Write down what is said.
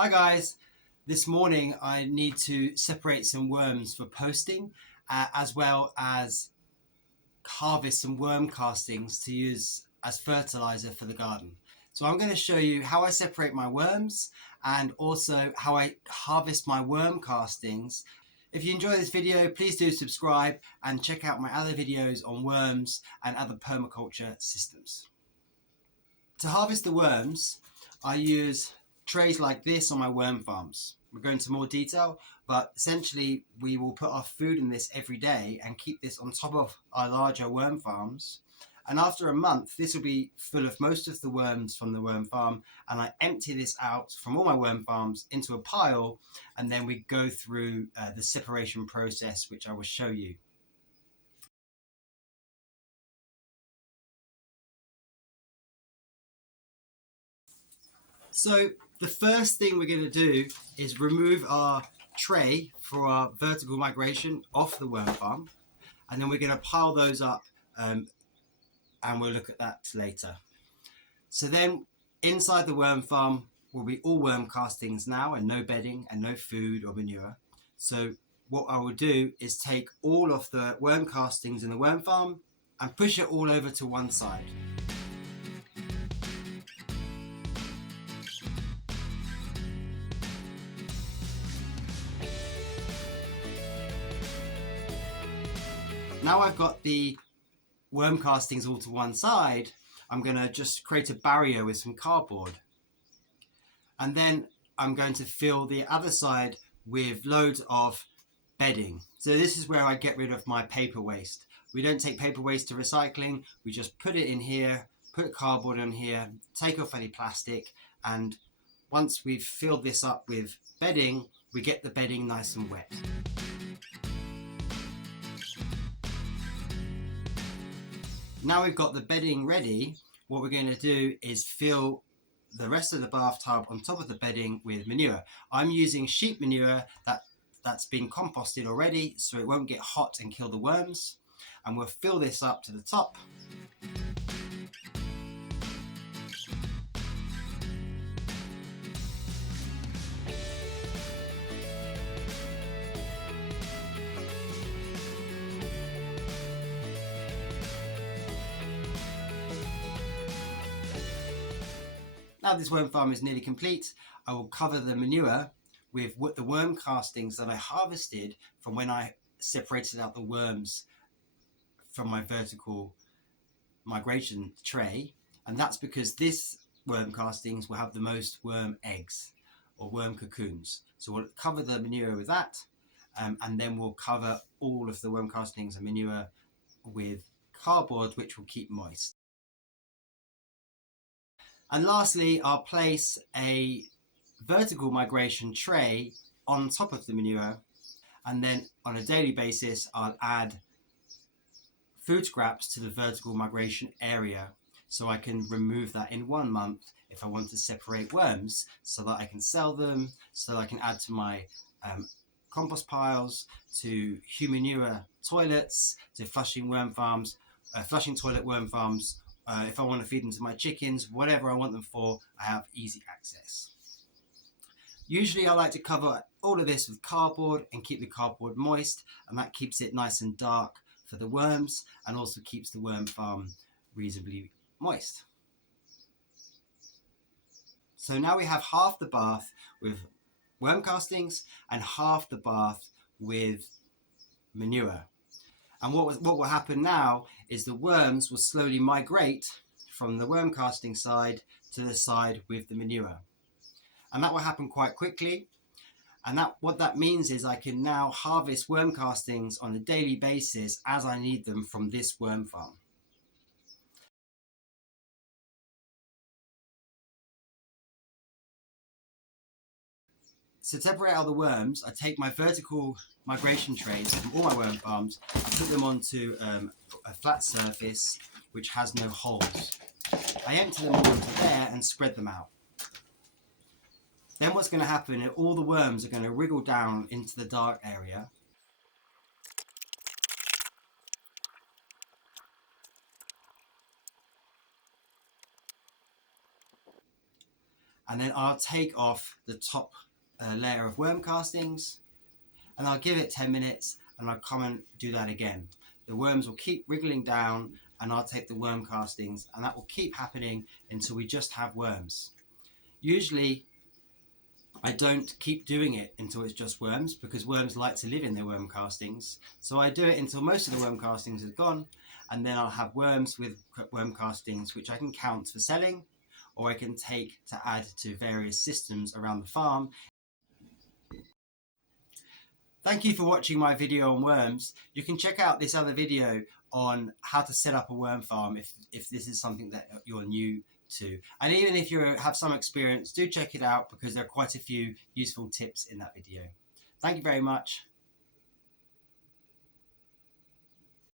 Hi guys, this morning I need to separate some worms for posting as well as harvest some worm castings to use as fertilizer for the garden. So I'm going to show you how I separate my worms and also how I harvest my worm castings. If you enjoy this video, please do subscribe and check out my other videos on worms and other permaculture systems. To harvest the worms, I use trays like this on my worm farms. We'll go into more detail, but essentially we will put our food in this every day and keep this on top of our larger worm farms. And after a month, this will be full of most of the worms from the worm farm, and I empty this out from all my worm farms into a pile, and then we go through the separation process, which I will show you. So the first thing we're going to do is remove our tray for our vertical migration off the worm farm, and then we're going to pile those up and we'll look at that later. So then inside the worm farm will be all worm castings now, and no bedding and no food or manure. So what I will do is take all of the worm castings in the worm farm and push it all over to one side. Now I've got the worm castings all to one side, I'm going to just create a barrier with some cardboard. And then I'm going to fill the other side with loads of bedding. So this is where I get rid of my paper waste. We don't take paper waste to recycling, we just put it in here, put cardboard on here, take off any plastic, and once we've filled this up with bedding, we get the bedding nice and wet. Now we've got the bedding ready, what we're going to do is fill the rest of the bathtub on top of the bedding with manure. I'm using sheep manure that's been composted already, so it won't get hot and kill the worms. And we'll fill this up to the top. Now this worm farm is nearly complete, I will cover the manure with the worm castings that I harvested from when I separated out the worms from my vertical migration tray, and that's because this worm castings will have the most worm eggs or worm cocoons. So we'll cover the manure with that, and then we'll cover all of the worm castings and manure with cardboard, which will keep moist. And lastly, I'll place a vertical migration tray on top of the manure, and then on a daily basis I'll add food scraps to the vertical migration area, so I can remove that in 1 month if I want to separate worms, so that I can sell them, so that I can add to my compost piles, to humanure toilets, to flushing worm farms, flushing toilet worm farms. If I want to feed them to my chickens, whatever I want them for, I have easy access. Usually I like to cover all of this with cardboard and keep the cardboard moist, and that keeps it nice and dark for the worms and also keeps the worm farm reasonably moist. So now we have half the bath with worm castings and half the bath with manure. And what will happen now is the worms will slowly migrate from the worm casting side to the side with the manure. And that will happen quite quickly. And what that means is I can now harvest worm castings on a daily basis as I need them from this worm farm. So to separate out the worms, I take my vertical migration trays from all my worm farms, I put them onto a flat surface which has no holes. I empty them all into there and spread them out. Then what's going to happen is all the worms are going to wriggle down into the dark area. and then I'll take off the top layer of worm castings, and I'll give it 10 minutes, and I'll come and do that again. The worms will keep wriggling down, and I'll take the worm castings, and that will keep happening until we just have worms. Usually I don't keep doing it until it's just worms, because worms like to live in their worm castings. So I do it until most of the worm castings are gone, and then I'll have worms with worm castings which I can count for selling, or I can take to add to various systems around the farm. Thank you for watching my video on worms. You can check out this other video on how to set up a worm farm if this is something that you're new to. And even if you have some experience, do check it out, because there are quite a few useful tips in that video. Thank you very much.